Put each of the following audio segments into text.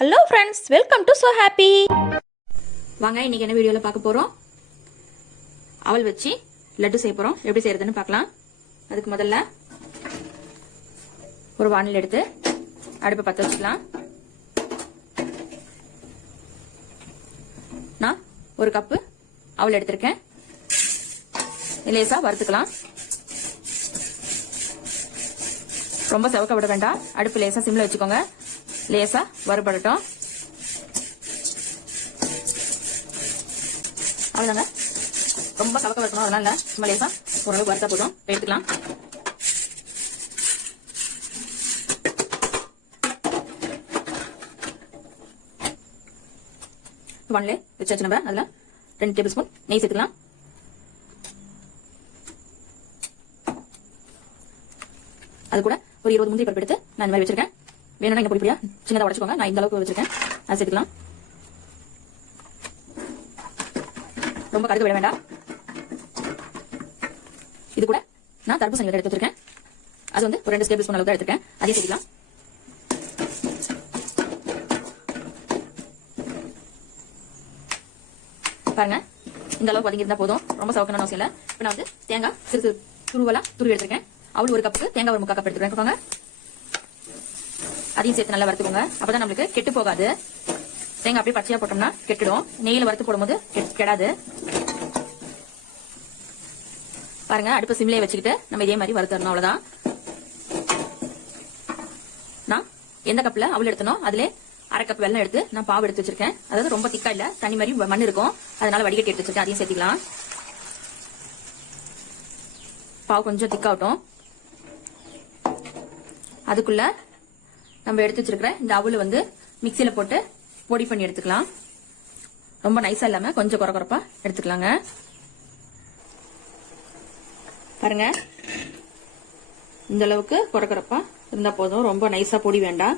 Hello friends, welcome to so happy. வாங்க, இன்னைக்கு என்ன வீடியோல பார்க்க போறோம்? அவல் வச்சு லட்டு செய்ய போறோம். எப்படி செய்யறதுன்னு பார்க்கலாம். அதுக்கு முதல்ல ஒரு வாணலி எடுத்து அடுப்பை பற்ற வச்சுக்கலாம். நான் ஒரு கப்பு அவல் எடுத்திருக்கேன். லேசா வறுத்துக்கலாம். ரொம்ப செவக்க விட வேண்டாம். அடுப்பு லேசா சிம்ல வச்சுக்கோங்க. லேசா வறுபடட்டும். அவ்வளவுதாங்க. ரொம்ப சவக்க வறுக்கணும் அதனால இல்ல, சும்மா லேசா ஓரளவு வறுத்தா போதும். எடுத்துக்கலாம். வாணலி வச்சாச்சு. நம்ம அதுல 2 டேபிள் ஸ்பூன் நெய் சேர்த்துக்கலாம். அது கூட ஒரு 20 முந்திரி பருப்பு எடுத்து நான் இந்த மாதிரி வச்சிருக்கேன். வேணும்னா இங்க பொடியா சின்னதா உடைச்சுக்கோங்க. நான் இந்த அளவுக்கு வச்சிருக்கேன். அதை சேர்த்துக்கலாம். ரொம்ப கருது விட வேண்டாம். இது கூட நான் தர்பூசணி எடுத்து வச்சிருக்கேன். அது வந்து ஒரு 2 டேபிள் ஸ்பூன் அளவு தான் எடுத்திருக்கேன். அதையும் சேர்த்துக்கலாம். பாருங்க, இந்த அளவுக்கு வதங்கி இருந்தா போதும். ரொம்ப சவக்கணும்னு அவசியம் இல்லை. இப்போ நான் வந்து தேங்காய் சிறு துருவலா துருவி எடுத்திருக்கேன். அவள் ஒரு கப்புக்கு தேங்காய் ஒரு 3/4 கப் எடுத்துக்கிறேன். அதையும் சேர்த்து நல்லா வறுத்துக்கோங்க. அப்பதான் நம்மளுக்கு கெட்டு போகாது. தேங்காய் அப்படியே பச்சையா போட்டோம்னா கெட்டுடும். நெய்யில வறுத்து போடும்போது கெடாது. பாருங்க, அடுப்பு சிம்லயே வச்சுக்கிட்டு நம்ம இதே மாதிரி வறுத்தரணும். அவ்வளவுதான். நான் எந்த கப்ல அவள் எடுத்தனோ அதுல 1/2 கப் வெல்லம் எடுத்து நான் பாவு எடுத்து வச்சிருக்கேன். அதாவது ரொம்ப திக்கா இல்ல, தண்ணி மாதிரி மண் இருக்கும். அதனால வடிகட்டி எடுத்து வச்சிருக்கேன். அதையும் சேர்த்துக்கலாம். பாவு கொஞ்சம் திக்காகட்டும். அதுக்குள்ள நம்ம எடுத்து வச்சிருக்கிற இந்த அவல் வந்து மிக்சியில போட்டு பொடி பண்ணி எடுத்துக்கலாம். ரொம்ப நைஸா இல்லாம கொஞ்சம் கொரகொரப்பா எடுத்துக்கலாங்க. பாருங்க, இந்த அளவுக்கு கொரகொரப்பா இருந்தா போதும். ரொம்ப நைஸா பொடி வேண்டாம்.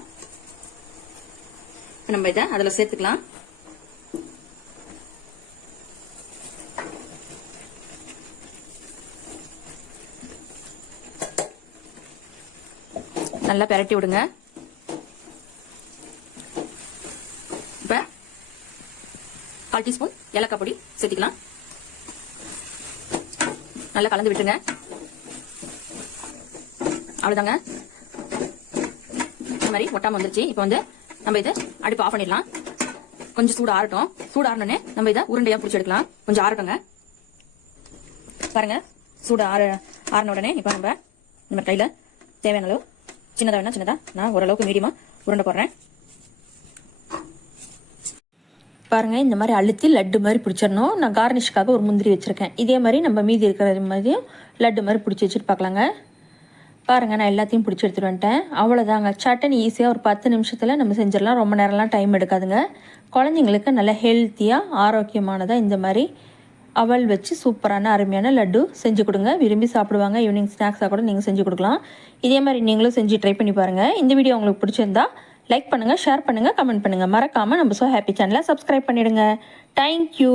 நம்ம இதை அதுல சேர்த்துக்கலாம். நல்லா பெரட்டி விடுங்க. இப்ப 1/4 டீஸ்பூன் ஏலக்காய் பொடி சேர்த்துக்கலாம். நல்லா கலந்து விட்டுருங்க. அவ்வளவுதாங்க. இந்த மாதிரி ஒட்டாம வந்துருச்சு. இப்ப வந்து நம்ம இதை அடுப்பு ஆஃப் பண்ணிடலாம். கொஞ்சம் சூடு ஆறட்டும். சூடு ஆறணுன்னே நம்ம இதை உருண்டையா பிடிச்சி எடுக்கலாம். கொஞ்சம் ஆறட்டுங்க. பாருங்க, சூடு ஆறின உடனே இப்ப நம்ம கையில தேவையான அளவு சின்னதா வேணா சின்னதா, நான் ஓரளவுக்கு மீடியமா உருண்டை போடுறேன். பாருங்க, இந்த மாதிரி அழுத்தி லட்டு மாதிரி பிடிச்சிடணும். நான் கார்னிஷ்காக ஒரு முந்திரி வச்சிருக்கேன். இதே மாதிரி நம்ம மீதி இருக்கிற மாதிரியும் லட்டு மாதிரி பிடிச்சி வச்சுட்டு பார்க்கலாங்க. பாருங்க, நான் எல்லாத்தையும் பிடிச்சி எடுத்துட்டு வந்துட்டேன். அவ்வளோதாங்க. சட்டன் ஈஸியாக ஒரு 10 நிமிஷத்தில் நம்ம செஞ்சிடலாம். ரொம்ப நேரம்லாம் டைம் எடுக்காதுங்க. குழந்தைங்களுக்கு நல்ல ஹெல்த்தியாக ஆரோக்கியமானதாக இந்த மாதிரி அவல் வச்சு சூப்பரான அருமையான லட்டு செஞ்சு கொடுங்க. விரும்பி சாப்பிடுவாங்க. ஈவினிங் ஸ்நாக்ஸாக கூட நீங்கள் செஞ்சு கொடுக்கலாம். இதே மாதிரி நீங்களும் செஞ்சு ட்ரை பண்ணி பாருங்கள். இந்த வீடியோ உங்களுக்கு பிடிச்சிருந்தா லைக் பண்ணுங்கள், ஷேர் பண்ணுங்கள், கமெண்ட் பண்ணுங்கள். மறக்காமல் நம்ம சோ ஹாப்பி சேனலை சப்ஸ்கிரைப் பண்ணிவிடுங்க. தேங்க்யூ.